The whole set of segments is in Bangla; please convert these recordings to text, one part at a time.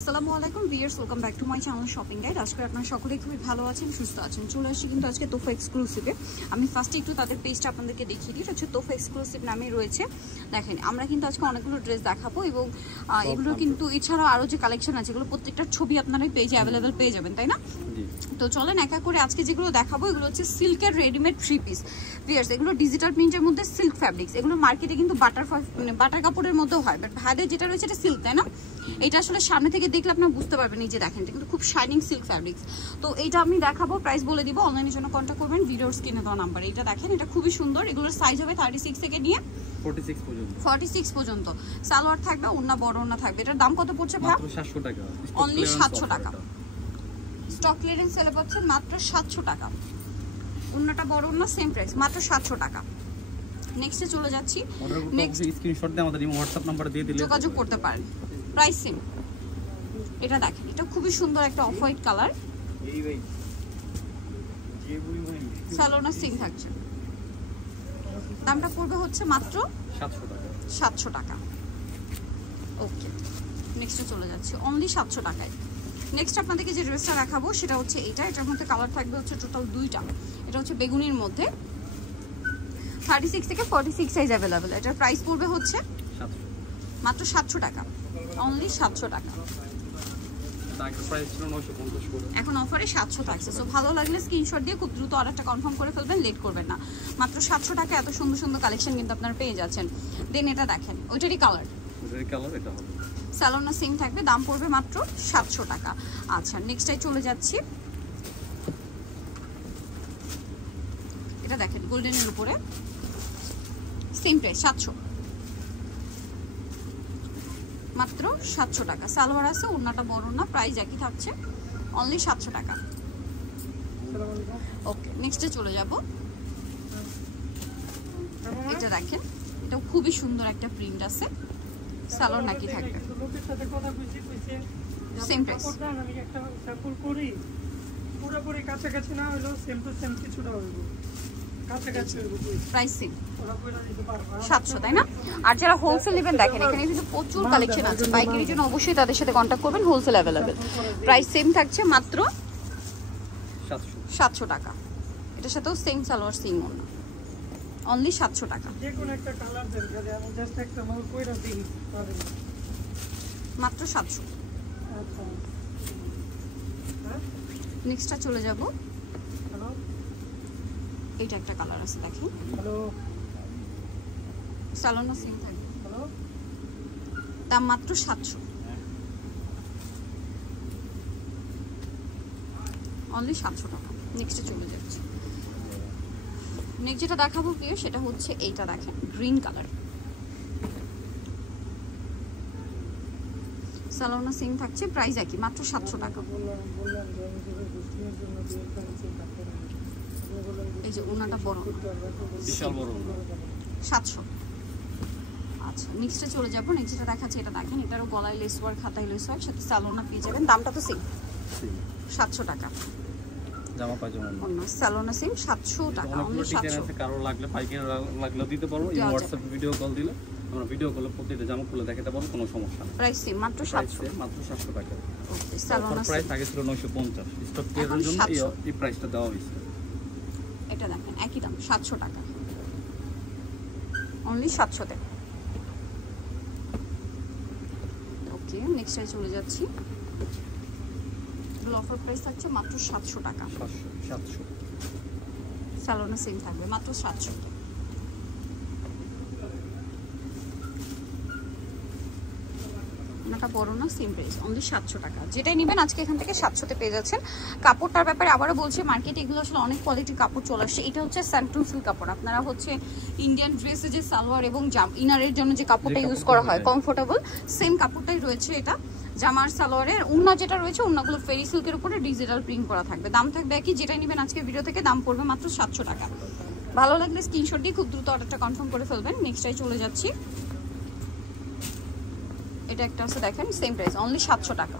আসসালামু আলাইকুম viewers, welcome back to my channel shopping guide. আজকে আপনারা সকলেই খুবই ভালো আছেন, সুস্থ আছেন। চলে আসছি কিন্তু আজকে তোফা এক্সক্লুসিভে। আমি ফার্স্টে একটু তাদের পেজটা আপনাদেরকে দেখিয়ে দিই। এটা হচ্ছে তোফা এক্সক্লুসিভ নামে রয়েছে। দেখেন, আমরা কিন্তু আজকে অনেকগুলো ড্রেস দেখাবো এবং এগুলো কিন্তু এছাড়াও আরও যে কালেকশন আছে এগুলো প্রত্যেকটার ছবি আপনারা পেজে অ্যাভেলেবেল পেয়ে যাবেন, তাই না? তো চলেন একা করে আজকে যেগুলো দেখাবো এগুলো হচ্ছে সিল্কের রেডিমেড থ্রি পিস ভিউয়ার্স। এগুলো ডিজিটাল প্রিন্টের মধ্যে সিল্ক ফ্যাব্রিক্স। এগুলো মার্কেটে কিন্তু বাটার কাপড়ের মধ্যেও হয়, বাট ভাইদের যেটা রয়েছে এটা সিল্ক, তাই না? এটা আসলে সামনে থেকে দেখলে আপনারা বুঝতে পারবেন, এই যে দেখেন এটা কিন্তু খুব শাইনিং সিল্ক ফ্যাব্রিক্স। তো এইটা আমি দেখাবো, প্রাইস বলে দিব। অনলাইনের জন্য কন্ট্যাক্ট করবেন ভিডিওর স্ক্রিনে দেওয়া নাম্বারে। এটা দেখেন, এটা খুবই সুন্দর। এগুলোর সাইজ হবে 36 থেকে নিয়ে 46 পর্যন্ত। সালোয়ার থাকবে, ওন্না বড় ওন্না থাকবে। এটার দাম কত পড়ছে ভাই? মাত্র 700 টাকা। অনলি 700 টাকা। স্টক ক্লিয়ারেন্স সেলে পাচ্ছেন মাত্র 700 টাকা। ওন্নাটা বড় ওন্না, সেম প্রাইস, মাত্র 700 টাকা। নেক্সটে চলে যাচ্ছি। নেক্সট স্ক্রিনশট দিয়ে আমাদের হোয়াটসঅ্যাপ নাম্বার দিয়ে দিলে যোগাযোগ করতে পারেন। Price same. এটা দেখেন, এটা খুবই সুন্দর একটা অফ হোয়াইট কালার। সালোনা সিং থাকছে। দামটা পড়বে হচ্ছে মাত্র 700 টাকা। ওকে, নেক্সটে চলে যাচ্ছে অনলি 700 টাকায়। নেক্সট আপনাদেরকে যে ড্রেসটা দেখাবো সেটা হচ্ছে এটা। এটার মধ্যে কালার থাকবে হচ্ছে টোটাল দুইটা। এটা হচ্ছে বেগুনির মধ্যে, 36 থেকে 46 সাইজ অ্যাভেলেবেল। এটার প্রাইস পড়বে হচ্ছে মাত্র 700 টাকা। অনলি 700 টাকা। এখন অফারে 700 থাকছে। সো ভালো লাগলে স্ক্রিনশট দিয়ে খুব দ্রুত অর্ডারটা কনফার্ম করে ফেলবেন, লেট করবেন না। মাত্র 700 টাকা এত সুন্দর সুন্দর কালেকশন কিন্তু আপনারা পেয়ে যাচ্ছেন। দেন এটা দেখেন, ওইটারই কালার, এটা হবে সালোনা সেম থাকবে, দাম পড়বে মাত্র 700 টাকা। আচ্ছা, নেক্সটটাই চলে যাচ্ছি। এটা দেখেন গোল্ডেনের উপরে, সেম প্রাইস 700, মাত্র 700 টাকা। সালোয়ার আছে, ওন্নাটা বড় না, প্রাইস একই থাকছে, অনলি 700 টাকা। ওকে, নেক্সটে চলে যাব। এটা দেখেন, এটা খুবই সুন্দর একটা প্রিন্ট আছে। সালোয়ার নাকি থাকবে, সেম প্রাইস। আমি একটা স্যাম্পল করি, পুরোপুরি কাছাকাছি না হলো সেম টু সেম কিছুটা হইব, কাছাকাছি হইব। প্রাইস সেম 700, তাই না? আর যারা হোলসেল নেবেন দেখেন এখানে কিন্তু প্রচুর কালেকশন আছে। পাইকারির জন্য অবশ্যই তাদের সাথে কন্ট্যাক্ট করবেন, হোলসেল অ্যাভেলেবেল। প্রাইস সেম থাকছে মাত্র 700 টাকা। এটার সাথেও সেম সালোয়ার সেম ওন্না, অনলি 700 টাকা। যে কোনো একটা কালার দেন, যদি আমি জাস্ট একটা মাল কইরা দিই পাবেন মাত্র 700। আচ্ছা, নেক্সটটা চলে যাব। হ্যালো, এইটা একটা কালার আছে দেখেন, হ্যালো, সালোনা সেম থাকবে, হ্যালো, দাম মাত্র 700, অনলি 700 টাকা। নেক্সটে চলে যাচ্ছে। নেক্সট যেটা দেখাবো প্রিয় সেটা হচ্ছে এইটা দেখেন, গ্রিন কালার, সালোনা সিং থাকছে, প্রাইস একই, মাত্র 700 টাকা। বললাম যে আমি যদি বুস্টিংয়ের জন্য দিয়ে ফেলছি তারপরে এই যে ওনাটা বড়, বিশাল বড় 700। আচ্ছা, নেক্সটে চলে যাবো। নেক্সট যেটা দেখাচ্ছে এটা দেখেন, এটারও গলায় লেস ওয়ার্ক, হাতায় লেস ওয়ার্ক, সাথে সালোনা পেয়ে যাবেন। দামটা তো সেম, 700 টাকা। জামা পায়জামা অন্য সালোনা সিং 700 টাকা, অনলি 700। কারো লাগলে পাইকারি লাগলে দিতে পারবো। এই হোয়াটসঅ্যাপ ভিডিও কল দিলে আমরা ভিডিও কলে প্রতিটা জামা খুলে দেখাতে পারবো, কোনো সমস্যা নেই। প্রাইস সেম, মাত্র 700, মাত্র 700 টাকা। ওকে, সালোনা প্রাইস আগে ছিল 950, স্টক ক্লিয়ারের জন্য এই প্রাইসটা দেওয়া হয়েছে। এটা দেখেন একই দাম, 700 টাকা, অনলি 700 তে। ওকে, নেক্সটে চলে যাচ্ছি। এগুলো অফার প্রাইস থাকছে মাত্র 700 টাকা। 700 সালোনা সেম থাকবে, মাত্র 700। ওনাটা বড় না, সেম প্রাইস, অনলি 700 টাকা। যেটাই নেবেন আজকে এখান থেকে 700 তে পেয়ে যাচ্ছেন। কাপড়টার ব্যাপারে আবারও বলছি, মার্কেটে এগুলো আসলে অনেক কোয়ালিটির কাপড় চলে আসছে। এটা হচ্ছে স্যান্টুন সিল্ক কাপড়। আপনারা হচ্ছে ইন্ডিয়ান ড্রেসে যে সালোয়ার এবং ইনারের জন্য যে কাপড়টা ইউজ করা হয়, কমফোর্টেবল, সেম কাপড়টাই রয়েছে এটা। জামার সালোয়ারের ওন্না যেটা রয়েছে, ওন্নাগুলো ফেরি সিল্কের উপরে ডিজিটাল প্রিন্ট করা থাকবে। দাম থাকবে একই, যেটাই নেবেন আজকে ভিডিও থেকে, দাম পড়বে মাত্র 700 টাকা। ভালো লাগলে স্ক্রিনশট দিয়ে খুব দ্রুত অর্ডারটা কনফার্ম করে ফেলবেন। নেক্সটটাই চলে যাচ্ছি। এটা একটা আছে দেখেন, সেম প্রাইস, অনলি 700 টাকা।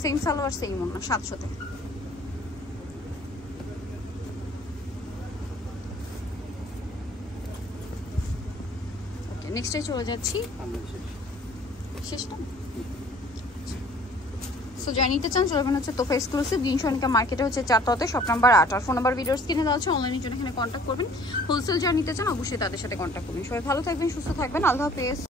সেম সালোয়ার সেম ওন্না, 700 তে। ওকে, নেক্সটে চলে যাচ্ছি। শেষটা সো যারা নিতে চান চলে হচ্ছে তোফা এক্সক্লুসিভ গ্রিন সনিকা মার্কেটে হচ্ছে 4 তলাতে শপ নাম্বার 8 আর ফোন নাম্বার ভিডিওর স্ক্রিনে দেওয়া আছে অনলাইনের জন্য এখানে কন্ট্যাক্ট করবেন হোলসেল যারা নিতে চান অবশ্যই তাদের সাথে কন্ট্যাক্ট করবেন সবাই ভালো থাকবেন সুস্থ থাকবেন আল্লাহ হাফেজ